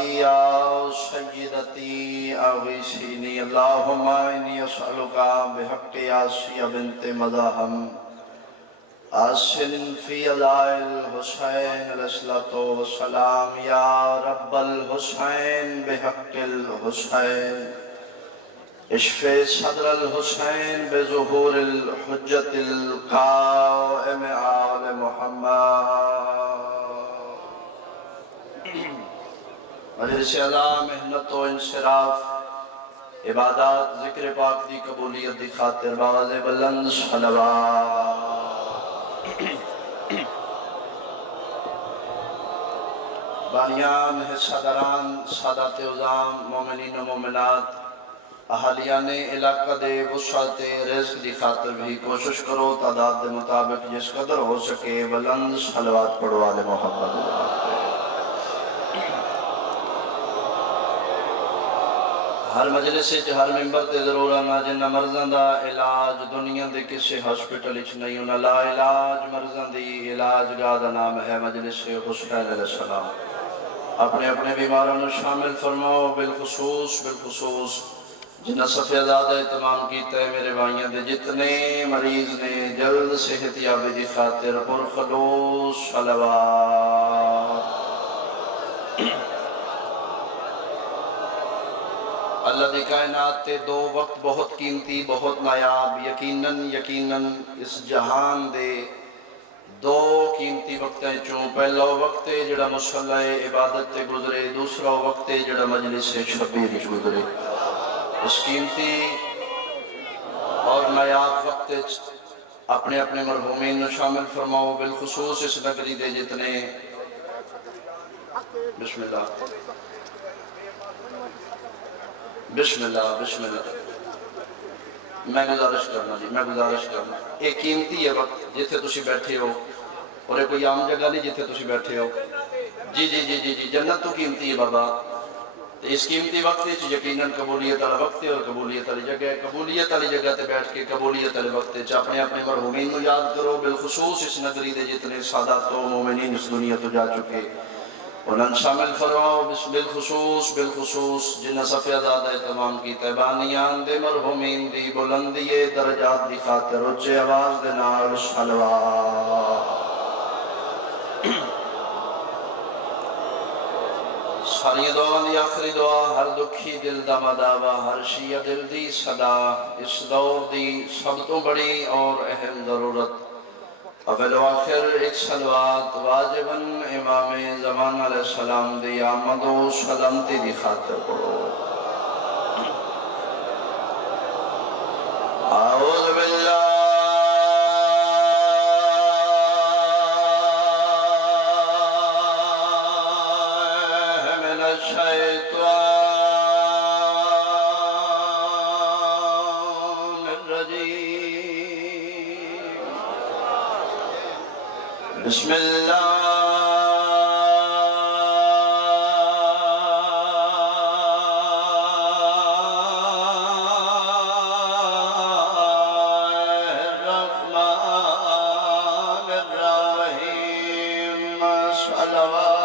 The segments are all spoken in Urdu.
يا سيدتي أغيثيني اللهم إني أسألك بحق آسيا بنت مزاحم آسن في أداء الحسين عليه الصلاة والسلام يا رب الحسين بحق الحسين اشفي صدر الحسين بظهور الحجة القائم آل محمد مجلس اعلیٰ محنت و انصراف عبادات ذکر پاک دی قبولیت دی خاطر باز بلند صلوات بانیان حصہ دران سادات عظام مومنین و مومنات اہالیان علاقہ دے وسعت رزق دی خاطر بھی کوشش کرو تعداد دے مطابق جس قدر ہو سکے بلند صلوات پڑھو آل محمد ہر مجلس ہر ممبر تے ضرور آنا جنہ مرضاں دا علاج دنیا دے کسی ہسپٹل اچ نہیں ہونا لا علاج مرضاں دی علاج گاہ دا نام ہے مجلس حسین علیہ السلام اپنے اپنے بیماروں نے شامل فرماؤ بالخصوص جنہ صفحہ زیادہ اہتمام کیتا ہے میرے بھائیاں دے جتنے مریض نے جلد صحت یابی دی خاطر پرخلوص صلوات اللہ دی کائنات تے دو وقت بہت قیمتی بہت نایاب یقیناً اس جہان دے دو قیمتی وقتیں چوں پہلا وقت ہے جڑا مصلی عبادت تے گزرے دوسرا وقت ہے جڑا مجلس شبیر گزرے اس قیمتی اور نایاب وقت اپنے اپنے مرحومین شامل فرماؤ بالخصوص اس نگری دے جتنے بسم اللہ میں گزارش کرنا ایک قیمتی ہے وقت جتھے تسی بیٹھے ہو اور ایک کوئی عام جگہ نہیں جتھے تسی بیٹھے ہو جی جنت تو قیمتی ہے بابا اس قیمتی وقت یقیناً قبولیت والا وقت ہے اور قبولیت والی جگہ تے بیٹھ کے قبولیت والے وقت اپنے اپنے مرحومین کو یاد کرو بالخصوص اس نگری دے جتنے سادات و مومنین اس دنیا تو جا چکے انہاں شامل فرماؤ بالخصوص جنہ صفحہ زیادہ اہتمام کی تیبانیان دے مرحومین دی بلندی درجات دی خاطر اچھے آواز دے نال صلوات ساری دعا دی آخری دعا ہر دکھی دل دا مداوا ہر شیعہ دل دی صدا اس دور دی سب تو بڑی اور اہم ضرورت اول و آخر ایک صلوات واجباً امام زمان علیہ السلام دی آمد و سلامتی دی خاطر پڑھو اعوذ باللہ من الشیطان الرجیم بسم اللہ الرحمن الرحیم صلوات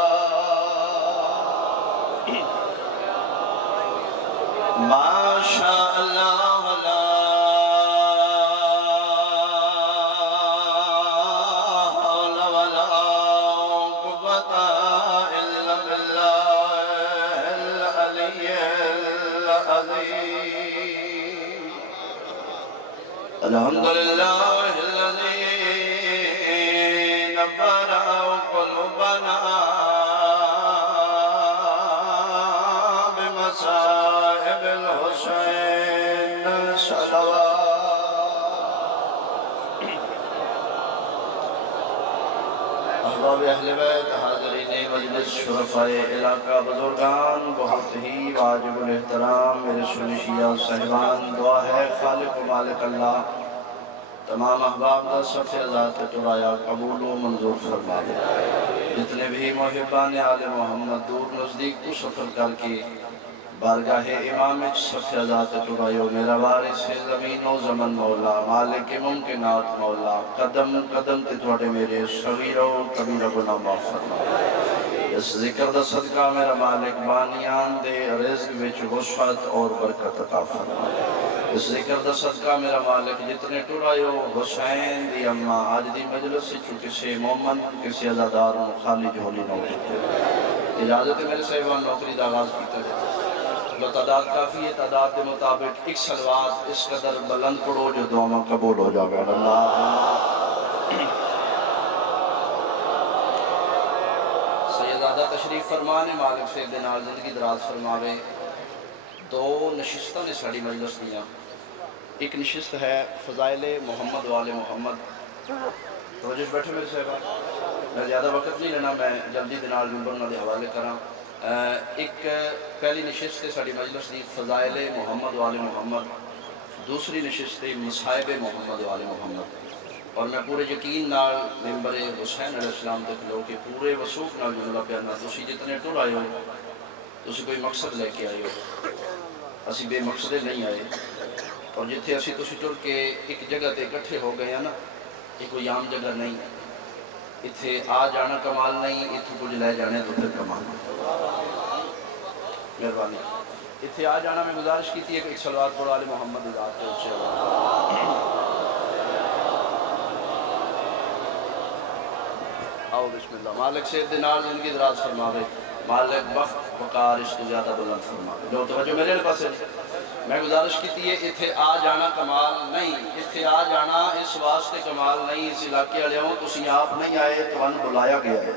ماشاء اللہ الحمدللہ الذی نبر قلوبنا بمصائب الحسین صلوات احباب اہل بیت حاضرین مجلس شرفاء علاقہ بزرگان بہت ہی واجب الاحترام میرے سنی شیعہ صاحبان دعا ہے خالق و مالک اللہ تمام احباب دا صفحہ ذات ترایا قبول و منظور فرما دے جتنے بھی محبان آل محمد دور نزدیک تو سفر کر کے بارگاہ امام صفحہ ذات ترائیو میرا وارث زمین و زمن مولا مالک ممکنات مولا قدم قدم تے توڑے میرے صغیر و کبیر گناہ معاف فرما اس ذکر دا صدقہ میرا مالک بانیان دے رزق وچ وسعت اور برکت عطا فرما اس ذکر دا صدقہ میرا مالک جتنے ٹرائیو حسین دی اماں آج دی مجلس سے چونکہ سے مومن کسی عزاداروں خالی جھولی نوکری اجازت ہے میرے صاحبان نوکری دا آغاز کیتا ہے جو تعداد کافی ہے تعداد دے مطابق ایک سلوات اس قدر بلند پڑھو جو دعا قبول ہو جاوے اللہ سیدادہ تشریف فرمانے مالک سے دنال زندگی دراز فرماوے دو نشستہ نے ساڑی مجلس دیا ایک نشست ہے فضائل محمد وال محمد توجہ بیٹھے میرے صاحبہ میں زیادہ وقت نہیں لینا میں جلدی دنال ممبرنا دے حوالے کراں ایک پہلی نشست ہے ساڑی مجلس دی فضائل محمد وال محمد دوسری نشست ہے مصائب محمد وال محمد اور میں پورے یقین نال ممبر حسین علیہ السلام دے کھلو کہ پورے وسوخ نال جملہ پیارنا تسی جتنے ٹور آئے ہو تسی کوئی مقصد لے کے آئے ہو اسی بے مقصدے نہیں آئے اور جتھے اسی تسی ٹور کے ایک جگہ تے اکٹھے ہو گئے ہیں نا یہ کوئی عام جگہ نہیں اتھے آ جانا کمال نہیں اتھے کچھ لے جانے تو پھر کمال مہربانی اتھے آ جانا میں گزارش کی تھی ایک صلوات پڑھو آل محمد ذات کے اچھے آؤ بسم اللہ مالک سے دنال زندگی دراز فرماوے مالک وقت وقار اس کو زیادہ بلند فرماوے جو توجہ میرے پاس ہے میں گزارش کی تھی اتھے آ جانا کمال نہیں اتھے آ جانا اس واسطے کمال نہیں اس علاقے والے ہوں تسی آپ نہیں آئے تو انہوں بلایا گیا ہے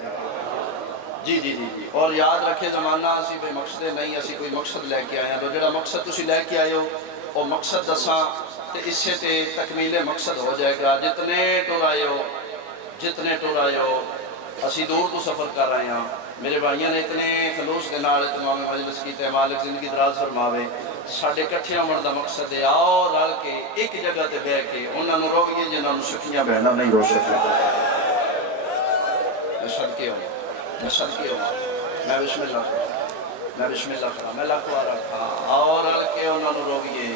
جی جی جی جی اور یاد رکھے زمانہ اسی بے مقصدے نہیں اسی کوئی مقصد لے کے آئے ہیں تو جڑا مقصد تسی لے کے آئے ہو وہ مقصد دساں تو اس سے تے تکمیل مقصد ہو جائے گا جتنے ٹور آئے ہو اسی دور تو سفر کر رہے ہیں میرے بھائیوں نے اتنے خلوص کے نال اتمام مجلس کی تے مالک زندگی دراز فرماوے ساڑھے کٹھے آمن دا مقصد ہے آؤ رل کے ایک جگہ تے بے کے انہوں نے روئیے جنہوں نے سکھیاں بہنا نہیں رو سکتے میں صدقے ہوں میں بسم اللہ کرا میں لکھوا رکھا آؤ رل کے انہوں نے روئیے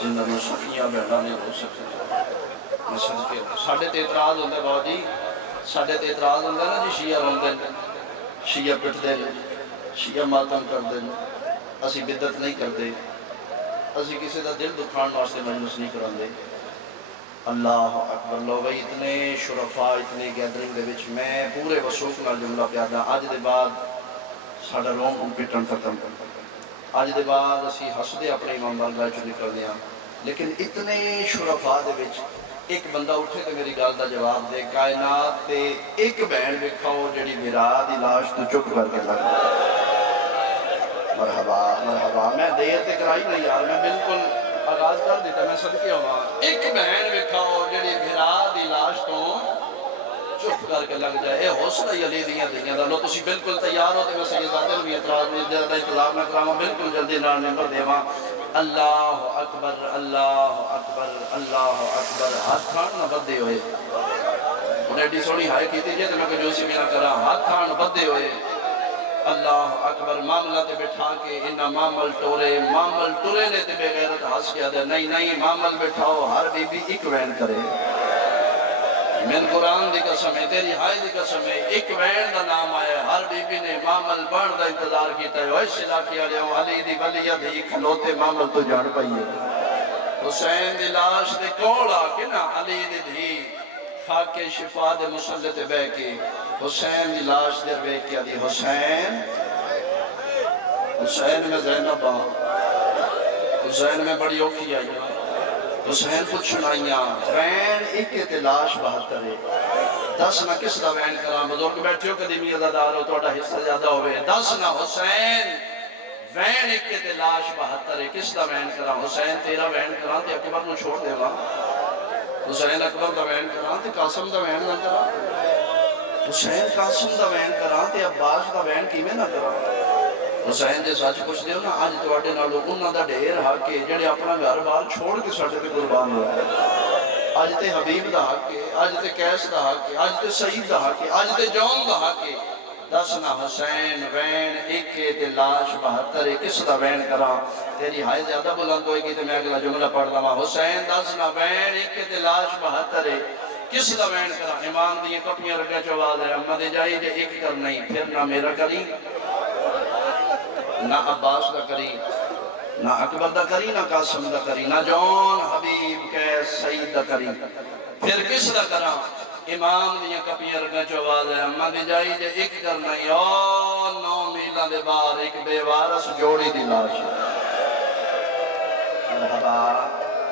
جنہوں نے سکھیاں بہنا نہیں رو سکتے میں صدقے ہوں ساڑھے تے اعتراض ہوندے بہت جی ساڑھے تے اعتراض ہوندے نا جی شیعہ روندے شیعہ پٹ دے شیعہ ماتم کر دے اسی بدت نہیں کرتے اسی کسی دا دل دکھان واسطے مجلس نہیں کراندے اللہ اکبر لوگ اتنے شرفاء اتنے گیدرنگ دے وچ میں پورے وسوخ نال جملہ پیادا آج دے بعد ساڑھا روم پیٹن ختم آج دے بعد اسی حسدے اپنے امام بارگاہ چو نکل دیا لیکن اتنے شرفاء دے وچ ایک بندہ اٹھے تو میری گل دا جواب دے کائنات تے ایک بہن وکھاؤ جڑی میرا دی لاش تو چپ کر کے لگ مرحبا میں دیر تے کرائی نہیں یار میں بالکل آغاز کر دیتا میں صدقے ہوا ایک بہن وکھاؤ جڑی میرا دی لاش تو چپ کر کے لگ جائے اے حوصلہ علی دیاں دیاں دا لو تسی بالکل تیار ہو تے میں سیدادے بھی اعتراض میں زیادہ انتظار نہ کراواں بالکل جلدی نال نمبر دیواں اللہ اکبر اللہ اکبر اللہ اکبر ہاتھ کھان نہ بدے ہوئے انہیں ایڈی سونی ہائے کی تیجے تو میں کہ جو سی بھی نہ کرا ہاتھ کھان بدے ہوئے اللہ اکبر معاملہ تے بٹھا کے انہا معامل ٹورے نے تے بے غیرت ہس کیا دے نہیں معامل بٹھاؤ ہر بی بی ایک وین کرے من قرآن دی قسم ہے تیری ہائی دی قسم ہے ایک وین دا نام آیا ہر بی بی نے معامل بڑھ دا انتظار کیتا ہے ویس علاقی آلے ہوں علی دی ولیہ دی کھلوتے معامل تو جان پائیے حسین دی لاش دے کوڑا کہ نا علی دی دی خاک شفا دے مسلط بے کے حسین دی لاش دے بے کیا دی حسین میں زینب حسین میں بڑی اوکھی آئی حسین کچھ سنائیاں وین ایک تلاش بہتر ہے دس نہ کس دا وین کرام بزرگ بیٹھے ہو قدیمی عزادار ہو توڑا حصہ زیادہ ہوئے دس نہ حسین وین ایک تلاش بہتر ہے کس دا وین کرام حسین تیرا وین کرام تے اکبر نو چھوڑ دے گا حسین اکبر دا وین کرام تے قاسم دا وین نہ کرام حسین قاسم دا وین کرام تے عباس دا وین کیمیں نہ کرام حسین دے سچ کچھ دیو نا آج توڑے نالو انہاں دا ڈھیر حق ہے جڑے اپنا گھر بار چھوڑ کے ساڑھے تے قربان ہوا آج تے حبیب دا حق ہے آج تے قیس دا حق ہے آج تے سعید دا حق ہے آج تے جون دا حق ہے دس نہ حسین وین ایک تے لاش بہتر ہے کس دا وین کرا تیری ہائے زیادہ بلند ہوئے گی تو میں اگلا جملہ پڑھ لما حسین دس نہ وین ایک تے لاش بہتر ہے کس دا وین کرا امام دی کپیاں رکھا چواز ہے اما دے جائی جے ایک کرنا ہی پھر نہ میرا کری نہ عباس دا کری نہ اکبر دا کری نہ قاسم دا کری نہ جون حبیب کیس سعید دا کری پھر کس دا کرا امام دیا کپیاں رکھا چواز ہے اما دے جائی جے ایک کرنا ہی اور 9 میلہ دے بار ایک بے وارس جوڑی دی لاش مرحبا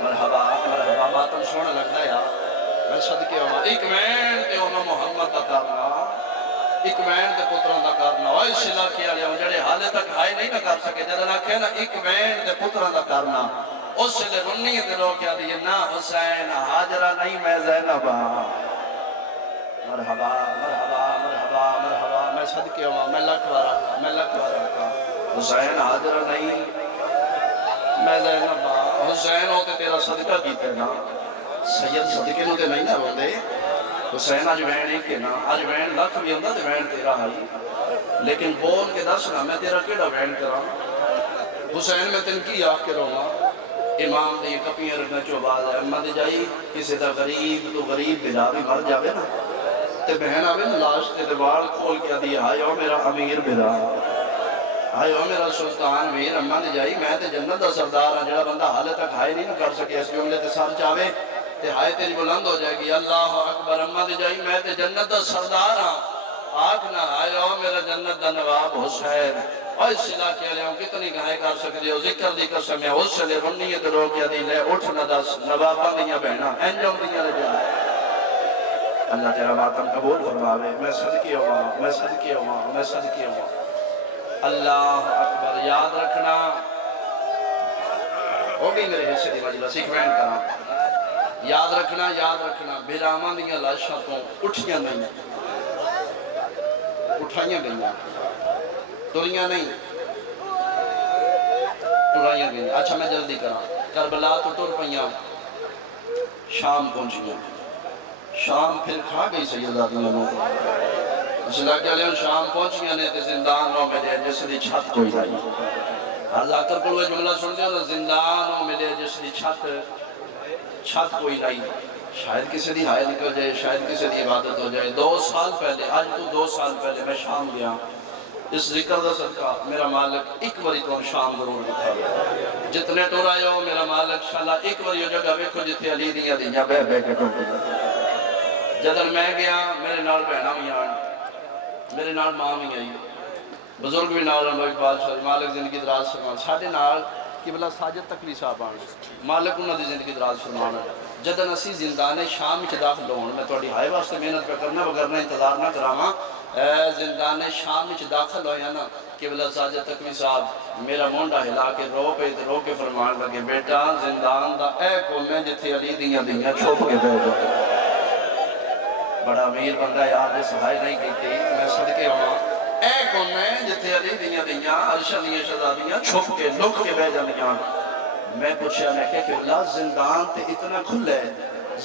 مرحبا مرحبا ماتم سونا لگنا یا میں صدقے ہوں ایک مین تے انہوں محمد دا کرنا ایک مین تے پتران دا کرنا اور اس علاقے آلے ہوں جڑے حالے تک ہائے نہیں نہ کر سکے جڑے نہ کہنا ایک مین تے پتران دا کرنا اس لئے رنی تے لوگ کیا دیئے نا حسین حاجرہ نہیں میں زینبہ مرحبا مرحبا مرحبا مرحبا میں صدقے ہوں میں لکھوارا کا حسین حاجرہ نہیں میں زینبہ حسین ہوتے تیرا صدقہ کیتے نا سید صدقے نو تے نہیں نہ ہوندے حسین آج وین ایک کے نا آج وین لکھ بھی ہوندہ تے وین تیرا ہائی لیکن بول کے دسنا میں تیرا کیڑا وین کرا حسین میں تن کی آخ کے رہوں گا امام دے کپیاں رکھنا چوباز ہے اما دے جائی کسی دا غریب تو غریب بلا بھی مر جاوے نا تے بہن آوے نا لاش تے دوال کھول کے دی آئیو میرا امیر بلا آئیو میرا سلطان میر اما دے جائی میں تے جنت دا سردار ہاں جڑا بندہ حالے تک ہائے نہیں نہ کر سکے اس جملے تے سار چاہوے تے ہائے تیری بلند ہو جائے گی اللہ اکبر اما دے جائی میں تے جنت دا سردار ہاں آکھنا آئیو میرا جنت دا نواب حسین اور اس علاقے لے ہوں کتنی گھائے کر سکتے ہو ذکر دی قسم ہے اس سے لے رنی ہے درو کیا دی لے اٹھ نہ دس نوابہ دیا بہنا انجم دیا لے جائے اللہ تیرا ماتم قبول فرماوے میں صدقی ہوا میں صدقی ہوا میں صدقی ہوا اللہ اکبر یاد رکھنا ہو گئی میرے حصے دی مجلس ایک وین کرا یاد رکھنا بیرامان دیا لاشاں تو اٹھیاں نہیں اٹھائیاں گئیاں توریاں نہیں ٹرائیاں گئیں اچھا میں جلدی کرا کربلا تو ٹر پئیاں شام پہنچیاں شام پھر کھا گئی سیداتیاں لوگ اس علاقے علیہ شام پہنچیاں نے تے زندانوں میں لے جس دی چھت کوئی لائی اللہ کر کلوے جملہ سن دیا زندانوں میں لے جس دی چھت کوئی لائی شاید کسی دی ہائے نکل جائے شاید کسی دی عبادت ہو جائے 2 سال پہلے آج تو 2 سال پہلے میں شام گیا اس ذکر دا صدقہ میرا مالک ایک وری تو شام ضرور دکھا گیا جتنے ٹور آئے ہو میرا مالک شاءاللہ ایک وری ہو جگہ بیکھو جتے علی دیا دیا بے کے ٹور جدر میں گیا میرے نال بہنا بھی آن میرے نال ماں بھی آئی بزرگ بھی نال رہا اقبال شاہ مالک زندگی دراز فرمان ساڑھے نال کہ بلا ساجد تکلی صاحب آن مالک انہوں دی زندگی دراز فرمانا جدن اسی زندان شام چھ داخل ہون میں توڑی ہائے واسطے محنت پہ کرنا وگرنا انتظار نہ کراما زندان شام چھ داخل ہویا نا کہ بلا ساجد تکلی صاحب میرا مونڈا ہلا کے رو کے فرمان لگے بیٹا زندان دا اے کو میں جتھے علی دیا چھوپ کے دے دو بڑا امیر بندہ یاد اس ہائے نہیں کہتی میں صدقے ہوا اے کو میں جتھے علی دیا عرشہ دیا شہزادیاں چھپ کے لک کے بے جانیاں میں پوچھا میں کہ اللہ زندان تے اتنا کھل ہے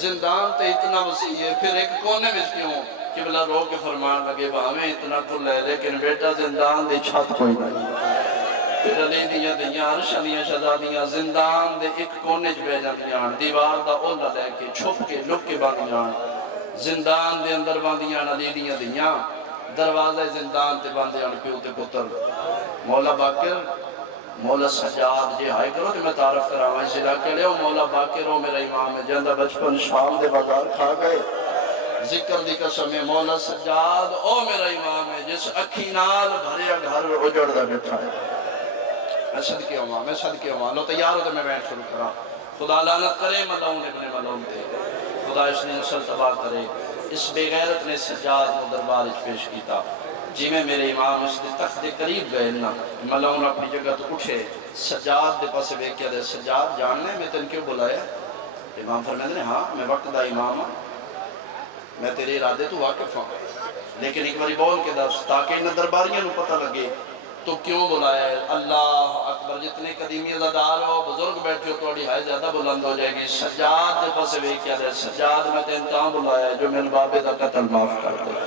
زندان تے اتنا وسیع ہے پھر ایک کونے میں کیوں کہ بلا رو کے فرمان لگے وہ ہمیں اتنا کھل ہے لیکن بیٹا زندان دے چھت کوئی نہیں پھر علی دیا عرشہ دیا شہزادیاں زندان دے ایک کونے چ بے جانیاں دیوار دا اولا لے کے چھپ کے لک کے باندیاں زندان دے اندر باندیاں علی دیا دروازہ زندان تے باندیاں پیو تے پتر مولا باقر مولا سجاد جی ہائے کرو کہ میں تعارف کراما اس علاقے لے مولا باقر ہو میرا امام ہے جندہ بچپن شام دے بازار کھا گئے ذکر دی قسم ہے مولا سجاد او میرا امام ہے جس اکھی نال بھریا گھر اجڑ دا بیٹھا ہے میں صدقے ہوں لو تیار ہو تو میں بیٹھ شروع کرا خدا لعنت کرے ملعون ابن ملعون تے خدا اس نے نسل تباہ کرے اس بے غیرت نے سجاد کو دربار پیش کیتا جی میں میرے امام اس نے تخت قریب گئے نا ملعون اپنی جگہ تو اٹھے سجاد دے پاس بے کیا دے سجاد جاننے میں تن کیوں بلایا امام فرمائے نے ہاں میں وقت دا امام ہوں میں تیرے ارادے تو واقف ہوں لیکن ایک باری بول کے دس تاکہ انہیں درباریاں نو پتہ لگے تو کیوں بلایا ہے اللہ اکبر جتنے قدیمی عزادار ہو بزرگ بیٹھے ہو توڑی ہائے زیادہ بلند ہو جائے گی سجاد دے پاس بے کیا دے سجاد میں تینتاں بلایا ہے جو میرے بابے دا قتل معاف کر دے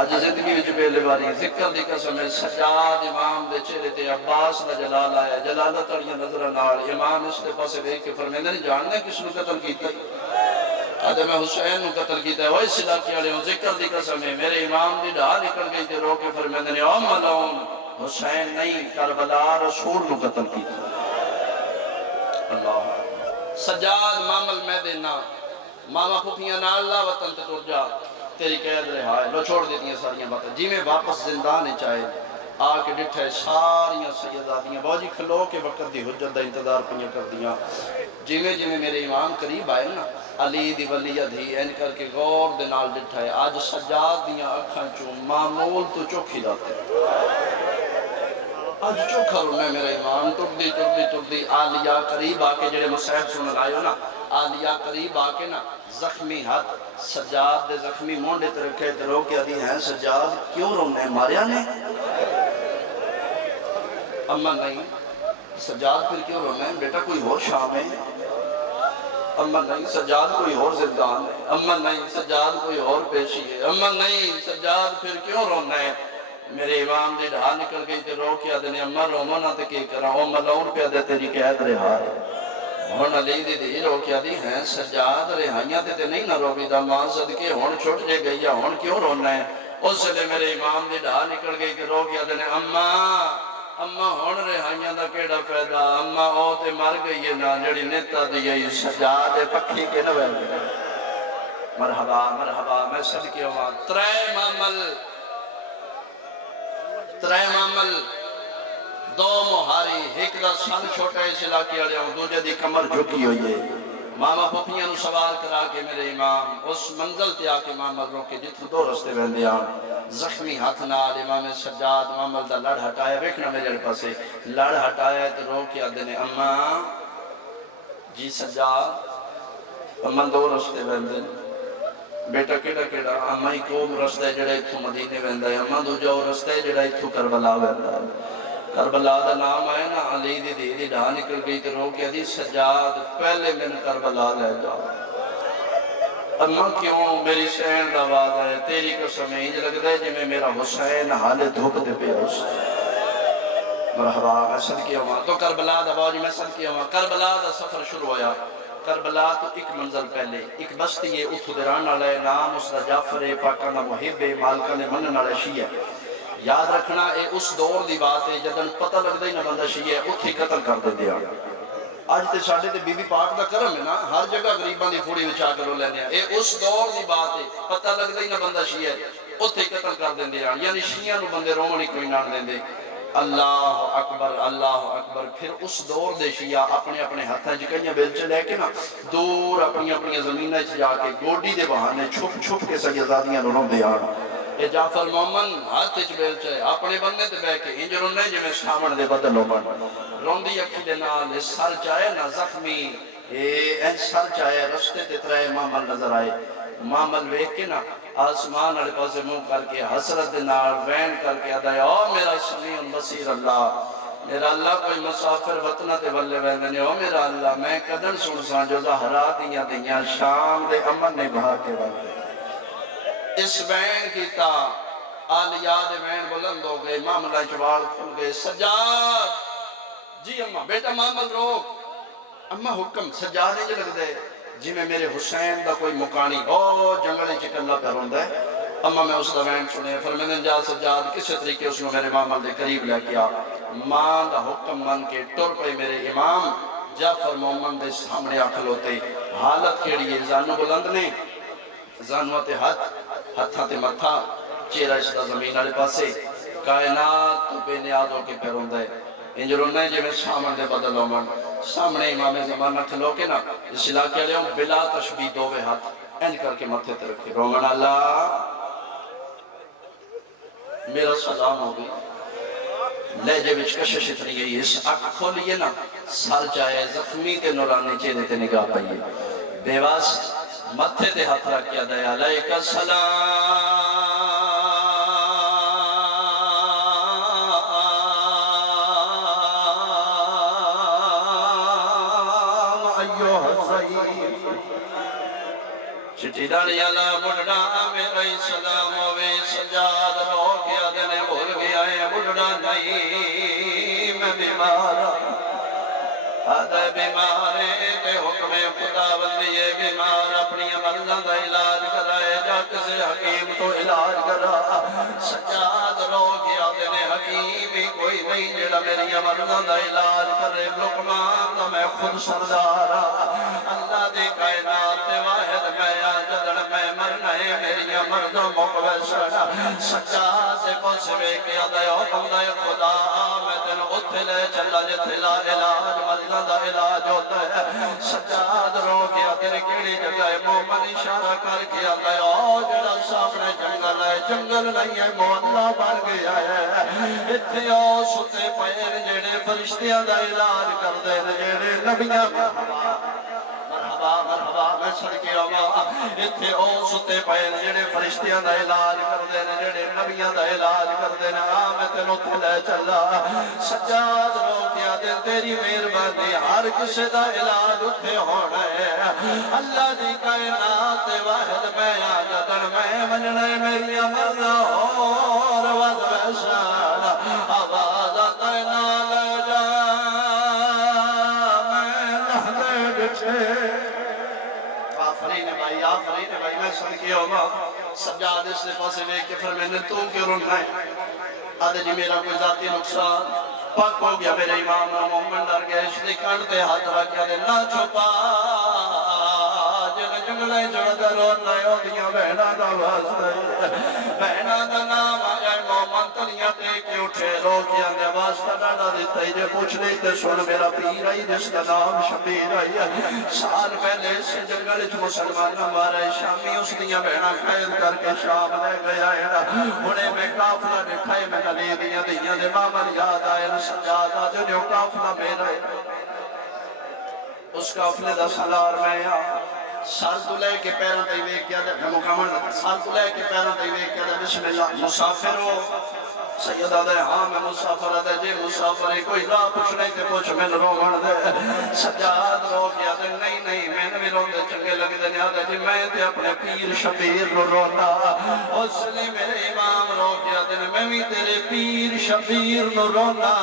آج زندگی وچ پہلے باری ذکر دی قسم ہے سجاد امام دے چہرے تے عباس دا جلال آیا جلالت اور یہ نظر نال امام اس دے پاسے دیکھ کے فرمیندے نہیں جاننے کس نے قتل کیتا آدھے میں حسین نو قتل کیتا ہے وہ اس علاقے والے ذکر دی قسم ہے میرے امام دی ڈھا نکل گئی تے رو کے فرمیندے نے او ملعون حسین نہیں کربلا رسول نو قتل کیتا اللہ سجاد مامل میں دینا ماما پھپیاں نال لا وطن تے ٹر جا تیری قید رہا ہے لو چھوڑ دیتی ہیں ساریاں باتیں جی میں واپس زندہ نہیں چاہے آ کے ڈٹھے ساریاں سیدادیاں بہت جی کھلو کے وقت دی حجت دا انتظار پہنیا کر دیاں جی میں میرے امام قریب آئے نا علی دی ولیہ دھی این کر کے غور دے نال ڈٹھا ہے آج سجاد دیاں اکھاں چوں معمول تو چوکھی داتے آج چوکھا رونا ہے میرے امام ٹردی آلیہ قریب آکے جڑے مصحف سنن آئے ہو نا آلیہ قریب آکے نا زخمی ہاتھ سجاد دے زخمی مونڈے تے رکھے تے رو کے آدھی ہیں سجاد کیوں رونا ہے ماریا نے اماں نہیں سجاد پھر کیوں رونا ہے بیٹا کوئی اور شام ہے اماں نہیں سجاد کوئی اور زندان ہے اماں نہیں سجاد کوئی اور پیشی ہے اماں نہیں سجاد پھر کیوں رونا ہے میرے امام دی ڈھا نکل گئی تے رو کے آدھے اماں رومو نہ تے کی کرا او ملعون پہ آدھے تیری قید رہا ہے ہون علی دی رو کے آدھی ہیں سجاد رہائیاں تے نہیں نہ رو بیدہ ماں صدقے ہون چھوٹ جے گئی ہون کیوں رونا ہے اس لئے میرے امام دی ڈھا نکل گئی تے رو کے آدھے اماں ہون رہائیاں دا کیڑا فیدہ اماں او تے مر گئی ہے نا جڑی نیتا دی گئی سجاد پکھی کے نوے مرحبا میں صدقے ہوں ترے مامل دو مہاری ایک دا سن چھوٹا اس علاقے والے ہوں دوجہ دی کمر جھکی ہوئی ہے ماما پھپیاں نو سوار کرا کے میرے امام اس منزل تے آکے مامل رو کے جتھو دو رستے بہندے آن زخمی ہاتھ نال امام سجاد مامل دا لڑ ہٹایا ویکھنا میرے پاسے لڑ ہٹایا تے رو کے آدھے نے اماں جی سجاد اماں دو رستے بہندے بیٹا کیڑا اماں ہی کوم رستہ ہے جڑا اتھو مدینے ویندا ہے اماں دو جو رستہ ہے جڑا اتھو کربلا ویندا ہے کربلا دا نام آئے نا علی دی ڈھا نکل گئی تے رو کے دی سجاد پہلے میں کربلا لے جاؤ اماں کیوں میری سین دا آواز ہے تیری قسم انج لگدا ہے جی میں میرا حسین حال دھوپ دے پہ حسین مرحبا میں صدقے ہوں تو کربلا دا باجی میں صدقے ہوں کربلا دا سفر شروع ہویا کربلا تو ایک منزل پہلے ایک بستی ہے اتھو دران علیہ نام اس دا جعفر پاکہ نا محب مالکہ نے منن علیہ شیعہ یاد رکھنا اے اس دور دی بات ہے جدن پتہ لگ دے نہ بندہ شیعہ اتھی قتل کر دے دیا آج تے ساڑھے تے بی بی پاک دا کرم ہے نا ہر جگہ غریبان دی پھوڑی وچا کر رو لینے اے اس دور دی بات ہے پتہ لگ دے نہ بندہ شیعہ اتھی قتل کر دے دیا یعنی شیعہ نو بندے رومنی کوئی نہ دے دے اللہ اکبر پھر اس دور دے شیعہ اپنے اپنے ہتھاں جکائیاں بیلچے لے کے نا دور اپنی زمینہ جا کے گوڑی دے بہانے چھپ کے سیدادیاں رونوں دے آن اے جعفر مومن ہاتھ چ بیلچے اپنے بننے تے بے کے انج رونے جی میں سامن دے بدل ہو بن روندی اکھی دے نال سر چاہے نا زخمی این سر چاہے رشتے تے ترائے مامل نظر آئے مامل ویک کے نا آسمان علی پاسے منہ کر کے حسرت نار وین کر کے ادایا او میرا سمیع بصیر اللہ میرا اللہ کوئی مسافر وطنہ تے والے ویندنے او میرا اللہ میں قدر سنساں جو زہرا دیاں شام دے امن نے بہا کے والے اس وین کیتا آلیہ دے وین بلند ہو گئے معاملہ چوال کھل گئے سجاد جی اماں بیٹا معامل روک اماں حکم سجاد نہیں لگ دے جی میں میرے حسین دا کوئی مکانی او جنگلے چکلہ پہ روندہ ہے اماں میں اس دا وین سنے فرمیدن جا سجاد کس طریقے اس نے میرے معامل دے قریب لے کیا ماں دا حکم من کے ٹر پہ میرے امام جعفر محمد دے سامنے آکھل ہوتے حالت کیڑی ہے زانو بلند نے زانوات ہتھاں تے متھا چیرہ اس دا زمین آلے پاسے کائنات تو بے نیاز ہو کے پیروں دے انج رونے جی میں سامن دے بدل ہو من سامنے امام زمانہ کھلو کے نا اس علاقے لے ہوں بلا تشبیح دووے ہاتھ انج کر کے متھے تے رکھے رومن اللہ میرا سلام ہو گئی لہجے وچ کشش اتنی گئی اس اک کھولیے نا سال چاہے زخمی تے نورانی چہرے تے نگاہ پائیے بیواس متھے تے ہاتھ رکھ کیا دیا علیکہ السلام ایوہ الزہیر چٹی داڑی اللہ بڑھڑا میرے سلام ہوئے سجاد رو گیا دینے بھول گیا ہے بڑھڑا نہیں میں بیمارا آدھے بیمارے تے حکم خدا ولیے بیمار اپنی عمر تو علاج کرا سجاد رو گیا دینے حکیم ہی کوئی نہیں جڑا میری مرضاں دا علاج کرے لقمان دا میں خود سردارا اللہ دی کائنات واحد میں جدڑ میں مرنا ہے میری مرضاں مقبسڑا سجاد سے پسوے کیا دیا بندہ خدا میں تن اتھے لے چلا جتھے لا علاج مرضاں دا علاج ہوتا ہے سجاد رو گیا تیرے کیڑی جگہ مومن اشارہ کر کے دیا جڑا سامنے جنگل ہے جنگل نہیں ہے محلہ بن گیا ہے اتھے آؤ ستے پیر جڑے فرشتیاں دا علاج کر دے جڑے نبیاں مرحبا مرحبا میں صدقے آوا اتھے آؤ ستے پیر جڑے فرشتیاں دا علاج کر دے جڑے نبیاں دا علاج کر دے میں تینوں تھلے چلا سجاد رو کیا دے تیری مہربانی ہر کسی دا علاج اتھے ہونا ہے اللہ دی کائنات واحد میں آجدن میں مننے میری مرضا اور وز ویسانا آواز آتا نال جا میں لہدے بچھے آفرین بھائی میں صدقے ہوگا سجاد اس نے پاسے بے کے فرمینے تو کیوں رننا ہے آدھے جی میرا کوئی ذاتی نقصان پاک ہو گیا میرے امام مومن ڈر گئے اس نے کانٹے ہاتھ رکھیا دے نہ چھپا جن جنگلے جڑ در رونا ہے دیاں بہنا دا واسطہ بہنا دا نام آیا مومن تلیاں تے کے اٹھے روکیاں دے واسطہ ڈاڑا دیتا ہی جے پوچھ نہیں تے سن میرا پیر آئی جس کا نام شبیر آئی سال پہلے سے جنگل چ مسلمان ہمارے شامی اس دیاں بہنا قید کر کے شام لے گیا ہے انہیں میں کافلہ دکھائے میں نلی دیاں دے مامن یاد آئے سجادہ جو کافلہ میرا ہے اس کافلے دا سالار میں سال تو لے کے پیروں تے ویکھ کیا دے میں مکمل سال تو لے کے پیروں تے ویکھ کیا دے بسم اللہ مسافر ہو سیدہ دے ہاں میں مسافر دے جے مسافر ہے کوئی راہ پوچھ نہیں تے پوچھ میں روغن دے سجاد رو کیا دے نہیں میں بھی رون دے چنگے لگ دے نیا دے جی میں تے اپنے پیر شبیر رو رونا اس نے میرے امام رو کیا دے میں بھی تیرے پیر شبیر رو رونا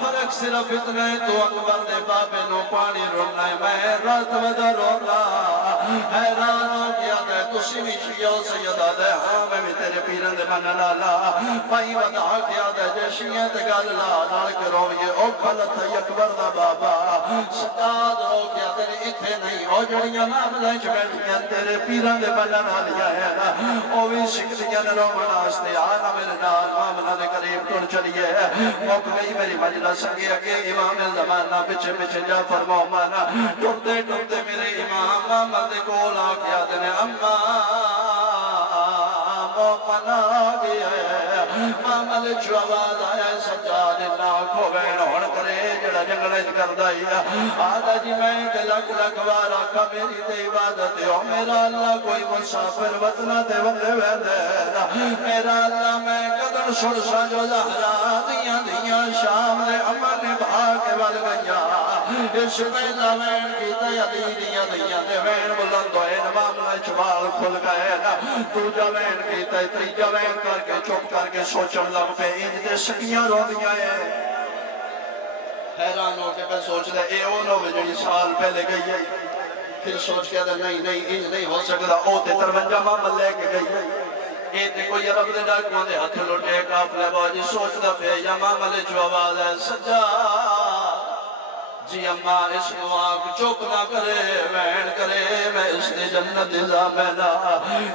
فرق صرف اتنے تو اکبر دے بابے نو پانی رونا ہے میں رات ودا رونا حیران ہو گیا دے تسی بھی شیعہ سیدہ دے ہاں میں بھی تیرے پیرن دے من لالا پائی ودا کیا دے جے شیعہ دے گل لا کے رو یہ او کھلت ہے اکبر دا بابا سجاد رو گیا دے اتھے نہیں او جڑیاں معاملہ بیٹھیاں تیرے پیرن دے من لیا ہے او بھی شکریاں رو مناستے آنا میرے نال معاملہ دے قریب ٹوڑ چلیے موقع گئی میری مجلس سنگی اگے امام زمانہ پچھے پچھے جعفر مومانا ٹوڑتے ٹوڑتے میرے امام محمد کو لا کیا دنے اممہ مومن آگیا ہے محمد جو آواز آیا ہے سجاد اللہ کو بین ہون کرے جڑا جنگلیں کر دائی آدھا جی میں دلک لکوارا کا میری تے عبادت ہو میرا اللہ کوئی مسافر وطنہ تے وقت ویدے میرا اللہ میں قدر سرسا جو زہرا دیاں شام نے امن بھاگ وال گیا اس ویلہ وین کی تیالی دیاں دے وین بلند ہوئے معاملہ چبال کھل گئے تو جا وین کی تیجا وین کر کے چپ کر کے سوچن لگ پہ انج دے سکیاں رو دیاں حیران ہو کے پہ سوچ دے اے اونو میں جڑی سال پہلے گئی ہے پھر سوچ کے دے نہیں انج نہیں ہو سکتا او تے ترونجا معامل لے کے گئی ہے اے تے کوئی عرب دے ڈاکواں دے ہتھ لوٹے قافلے باجی سوچدا پہ یا معاملے جو آواز ہے سجا جی اماں اس دعا کو چوک نہ کرے وین کرے میں اس نے جنت زامنہ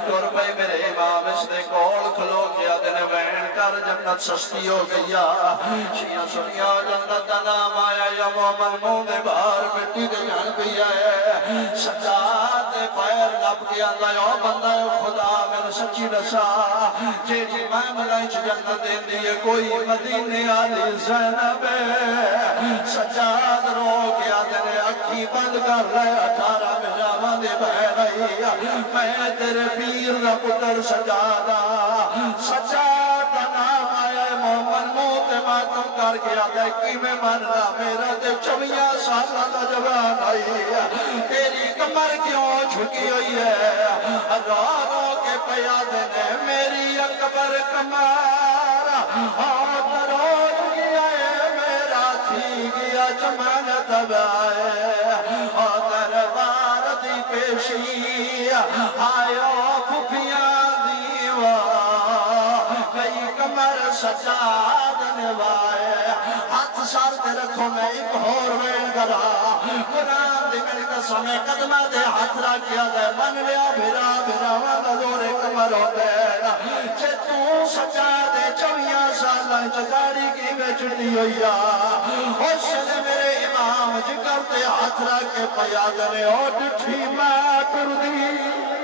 کر پہ میرے امام اس نے کول کھلو کیا دن وین کر جنت سستی ہو گیا شیعہ سنیا جنت دا نام آیا یا مومن منہ دے باہر مٹی دے جان بھی آئے سجاد پیر لپ گیا لائیو بندہ خدا میں سچی نسا جی میں ملائچ جنت دین دیئے کوئی مدینے آلی زینب سجاد رو گیا تیرے اکھی بند کر رہے 18 مجاوہ دے بہ رہی میں تیرے پیر نہ پتر سجادہ سجادہ نام آیا مومن موت ماتم کر گیا دیکھی میں مننا میرا دے 24 سالہ دا جوان آئی تیری کمر کیوں جھکی ہوئی ہے ہزاروں کے پیادے نے میری اکبر کمار ہاتھ روج گیا ہے میرا تھی گیا چمن تبائے دربار دی پیشی آئیو پھپیاں دی سجاد نوائے ہاتھ سارتے رکھو میں ایک اور وین کرا قرآن دی میری قسم قدمہ دے ہاتھ رکھیا دے من لیا بھرا بھرا والا دور کمر ہو دے چھے تو سجادے 24 سالہ چکاری کی میں چڑی ہوئی حسن میرے امام جگر تے ہاتھ رکھ کے پیادنے اور ڈٹھی میں کر دی